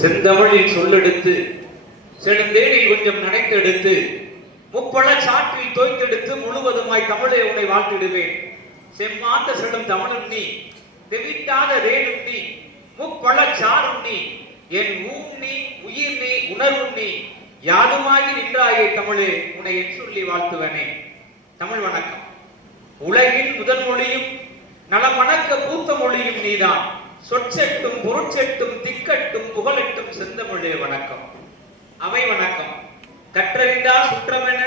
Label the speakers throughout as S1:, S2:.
S1: செந்தமிழில் சொல்லெடுத்து செழுந்தேனில் கொஞ்சம் நனைத்தெடுத்து முப்பழ சாற்றில் தோய்த்தெடுத்து முழுவதுமாய் தமிழை உன்னை வாழ்த்திடுவேன். செம்மாந்த செடும் தமிழும் நீ தெவிட்டாத ரேடும் நீ முப்பழ சாரும் நீ என் ஊம் நீ உயிர் நீ உணர்வும் நீ யாருமாயி நின்றாயே தமிழே உன்னை என் சொல்லி வாழ்த்துவனே. தமிழ் வணக்கம். உலகின் முதல் மொழியும் நலமணக்க பூத்த மொழியும் நீதான். சொற்செட்டும் பொருட்செட்டும் திக்கட்டும் புகழெட்டும் செந்தமிழே வணக்கம். அவை வணக்கம். கற்றறிந்தால் சுற்றமென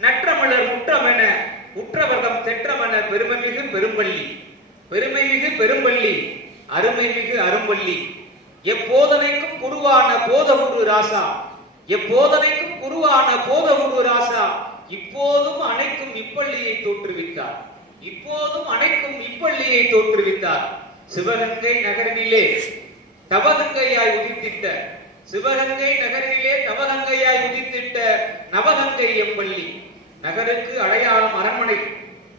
S1: நற்றமிழர் முற்றமென உற்றவர்தம் தெற்றமென பெருமைமிகு பெரும்பள்ளி. பெருமைமிகு பெரும்பள்ளி அருமைமிகு அரும்பள்ளி. எப்போதனைக்கும் குருவான போதகுரு ராசா. எப்போதனைக்கும் குருவான போதகுரு ராசா. இப்போதும் அனைக்கும் இப்பள்ளியை தோற்றுவித்தார். இப்போதும் அனைக்கும் இப்பள்ளியை தோற்றுவித்தார். சிவகங்கை நகரினிலே தவகங்கையாய் உதித்திட்ட சிவகங்கை நகரிலே தவகங்கையாய் உதித்திட்ட நவகங்கை எம்பள்ளி நகருக்கு அடையாளம் அரண்மனை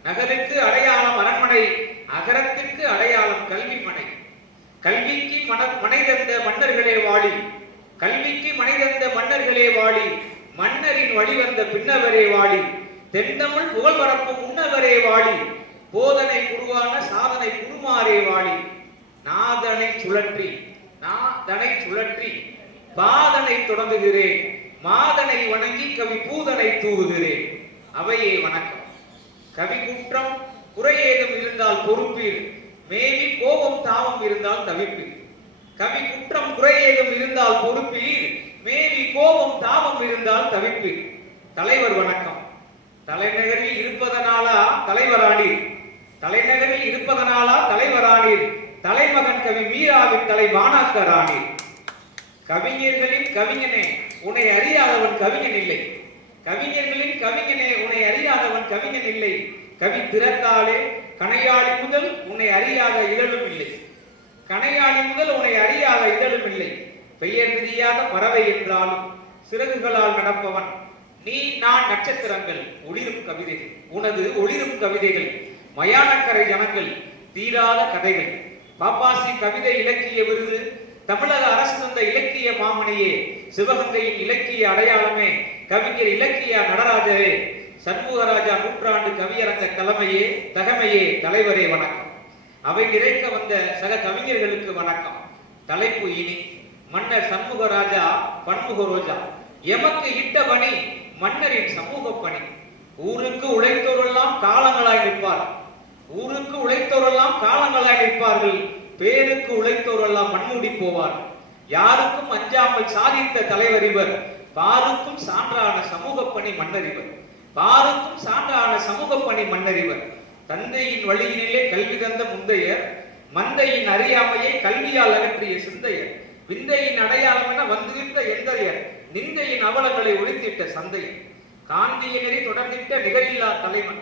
S1: நகருக்கு அடையாளம் அரண்மனை அகரத்திற்கு அடையாளம் கல்வி மனை கல்விக்கு மன மனை தந்த மன்னர்களே வாழி கல்விக்கு மனை தந்த மன்னர்களே வாழி மன்னரின் வழிவந்த பின்னவரே வாழி தென்தமிழ் புகழ் பரப்பும் முன்னவரே வாழி போதனை வாழி நாதனை சுழற்றி நாதனை சுழற்றி பாதனை தொடங்குகிறேன் மாதனை வணங்கி கவி பூதனை தூவுகிறேன். அவையே வணக்கம். கவி குற்றம் குறை ஏதும் இருந்தால் பொறுப்பீர் மேவி கோபம் தாவம் இருந்தால் தவிப்பீர். கவி குற்றம் குறை ஏதும் இருந்தால் பொறுப்பீர் மேவி கோபம் தாவம் இருந்தால் தவிப்பீர். தலைவர் வணக்கம். தலைநகரில் இருப்பதனாலா தலைவரானீர். தலைநகரில் இருப்பதனாலா தலைவரானீர்? தலைமகன் கவி மீராவின் தலை மாணாக்கரானீர் கவிஞர்களின் கவிஞனே உன்னை அறியாதவன் கவிஞன் இல்லை. கவிஞர்களின் கவிஞனே உன்னை அறியாதவன் கவிஞன் இல்லை. கவி திறத்தாலே கணையாளி முதல் உன்னை அறியாத இதழும் இல்லை. கணையாளி முதல் உன்னை அறியாத இதழும் இல்லை. பெயர் தெரியாத பறவை என்றாலும் சிறகுகளால் நடப்பவன். நீ நான் நட்சத்திரங்கள் ஒளிரும் கவிதைகள். உனது ஒளிரும் கவிதைகள். மயானக்கரை ஜனங்கள் தீராத கதைகள். பாப்பாசி கவிதை இலக்கிய விருது தமிழக அரசு தந்த இலக்கிய மாமணியே சிவகங்கையின் இலக்கிய அடையாளமே கவிஞர் இலக்கிய நடராஜரே. சண்முகராஜா நூற்றாண்டு கவியரங்க தலைமையே தகமையே தலைவரே வணக்கம். அவை நிறைக்க வந்த சக கவிஞர்களுக்கு வணக்கம். தலைப்பு இனி மன்னர் சண்முகராஜா பன்முக ரோஜா. எமக்கு இட்ட பணி மன்னரின் சமூக பணி. ஊருக்கு உழைத்தோரெல்லாம் காலங்களாய் நிற்பார். ஊருக்கு உழைத்தோரெல்லாம் காலங்களாய் நிற்பார்கள் பேருக்கு உழைத்தோரெல்லாம் மண்மூடி போவார். யாருக்கும் அஞ்சாமல் சாதித்த தலைவர் இவர் பாருக்கும் சான்றான சமூக பணி மன்னறிவர் பாருக்கும் சான்றான சமூக பணி மன்னறிவர் தந்தையின் வழியினிலே கல்வி தந்த முந்தையர் மந்தையின் அறியாமையை கல்வியால் அகற்றிய சிந்தையர். விந்தையின் அடையாளம் என வந்திருந்த எந்தையர் நிந்தையின் அவலங்களை ஒழித்திட்ட சந்தையர். காந்தியினரை தொடர்ந்திட்ட நிகரில்லா தலைவன்.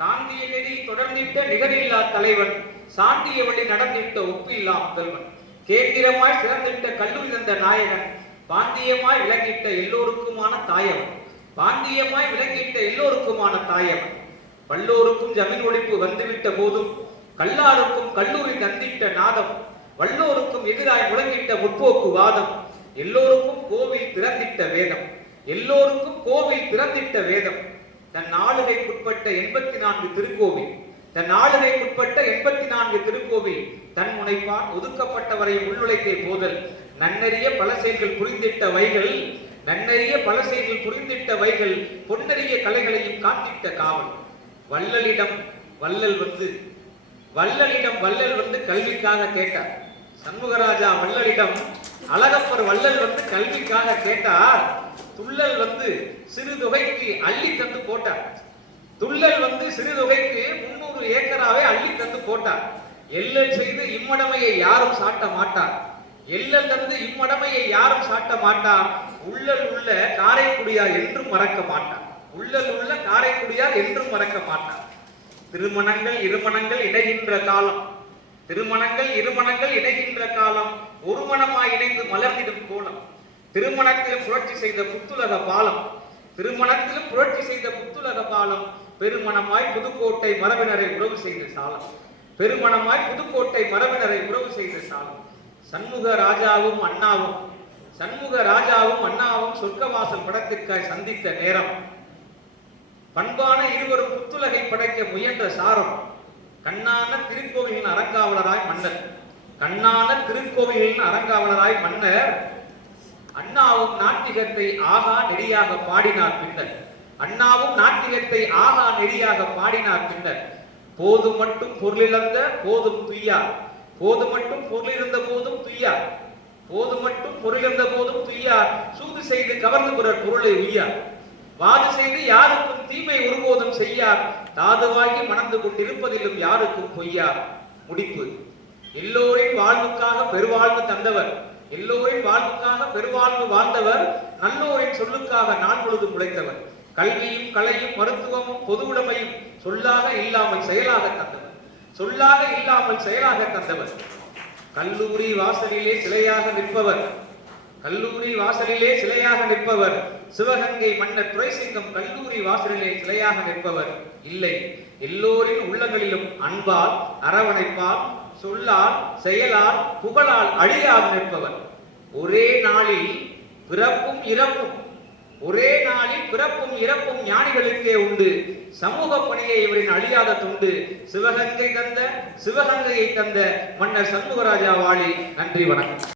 S1: காந்திய நெறி தொடர்ந்திட்ட நிகரில்லா தலைவன் சாந்திய வழி நடந்திட்ட ஒப்பில்லா முதல்வன் கேந்திரமாய் சிறந்திட்ட கல்லூரி தந்த நாயகன் பாந்தியமாய் விளங்கிட்ட எல்லோருக்குமான தாயவன் பாந்தியமாய் விளங்கிட்ட எல்லோருக்குமான தாயவன். வல்லோருக்கும் ஜமீன் ஒழிப்பு வந்துவிட்ட போதும் கல்லாருக்கும் கல்லூரி தந்திட்ட நாதம் வல்லோருக்கும் எதிராய் முழங்கிட்ட முற்போக்கு வாதம் எல்லோருக்கும் கோவில் திறந்திட்ட வேதம் எல்லோருக்கும் கோவில் திறந்திட்ட வேதம். தன் ஆளுகைக்குட்பட்ட எண்பத்தி நான்கு திருக்கோவில் தன் ஆளுகைக்குட்பட்ட எண்பத்தி நான்கு திருக்கோவில் தன் முனைப்பான் ஒதுக்கப்பட்டவரை உள்நுழைத்தே போதல் நன்னறிய பல செயல்கள் புரிந்திட்ட வைகள் நன்னறிய பல செயல்கள் புரிந்திட்ட வைகள் பொன்னறிய கலைகளையும் காத்திட்ட காவல். வள்ளலிடம் வள்ளல் வந்து வள்ளலிடம் வள்ளல் வந்து கல்விக்காக கேட்டார். சண்முகராஜா வள்ளலிடம் அழகப்பர் வள்ளல் வந்து கல்விக்காக கேட்டார். துள்ளல் வந்து சிறு தொகைக்கு அள்ளி தந்து போட்டார். துள்ளல் வந்து சிறு தொகைக்கு முன்னூறு ஏக்கராவே அள்ளி தந்து போட்டார். எல்லல் செய்து இம்மடமையை யாரும் சாட்ட மாட்டார். எல்லல் தந்து இம்மடமையை யாரும் சாட்ட மாட்டார். உள்ளல் உள்ள காரைக்குடியார் என்றும் மறக்க மாட்டார். உள்ளல் உள்ள காரைக்குடியார் என்றும் மறக்க மாட்டார். திருமணங்கள் இருமணங்கள் இணைகின்ற காலம். திருமணங்கள் இருமணங்கள் இணைகின்ற காலம். ஒரு மனமாய் இணைந்து மலர்ந்திடும் கோலம். திருமணத்திலும் புரட்சி செய்த புத்துலக பாலம். திருமணத்திலும் புரட்சி செய்த புத்துலக பாலம். பெருமணமாய் புதுக்கோட்டை மரபினரை உறவு செய்த சாலம். பெருமணமாய் புதுக்கோட்டை மரபினரை உறவு செய்த சாலம். சண்முக ராஜாவும் அண்ணாவும் சண்முக ராஜாவும் அண்ணாவும் சொர்க்கவாசல் படத்திற்காய் சந்தித்த நேரம். பண்பான இருவரும் புத்துலகை படைக்க முயன்ற சாரம். கண்ணான திருக்கோவிலின் அறங்காவலராய் மன்னர். கண்ணான திருக்கோவிலின் அறங்காவலராய் மன்னர் அண்ணாவும் நாட்டிகத்தை ஆகா நெறியாக பாடினார் பின்னர். அண்ணாவும் நாட்டிகத்தை ஆகா நெறியாக பாடினார் பின்னர். போது மட்டும் பொருளிழந்த போதும் துய்யார். போது மட்டும் பொருளிருந்த போதும் துய்யார். போது மட்டும் பொருளிருந்த போதும் துய்யார். சூது செய்து கவர்ந்து பிறர் பொருளை உய்யார். வாது செய்து யாருக்கும் தீமை ஒருபோதும் செய்யார். தாதுவாகி மணந்து கொண்டிருப்பதிலும் யாருக்கும் பொய்யார். முடிப்பு. எல்லோரின் வாழ்வுக்காக பெருவாழ்வு தந்தவர். எல்லோரின் வாழ்வுக்காக பெருவாழ்வு வாழ்ந்தவர் நல்லோரின் சொல்லுக்காக நான் பொழுது முளைத்தவர். கல்வியும் கலையும் மருத்துவமும் பொது உடைமையும் சொல்லாக இல்லாமல் செயலாக தந்தவர். சொல்லாக இல்லாமல் செயலாக தந்தவர். கல்லூரி வாசலிலே சிலையாக நிற்பவர். கல்லூரி வாசலிலே சிலையாக நிற்பவர். சிவகங்கை மன்னர் துரைசிங்கம் கல்லூரி வாசலிலே சிலையாக நிற்பவர். இல்லை எல்லோரின் உள்ளங்களிலும் அன்பால் அரவணைப்பால் சொல்லால் செயலால் புகழால் அழியாது நிற்பவர். ஒரே நாளில் பிறப்பும் இறப்பும் ஒரே நாளில் பிறப்பும் இறப்பும் ஞானிகளுக்கே உண்டு. சமூக பணியை இவரின் அழியாத துண்டு சிவகங்கை தந்த சிவகங்கையை தந்த மன்னர் சண்முகராஜா வாழி நன்றி வணக்கம்.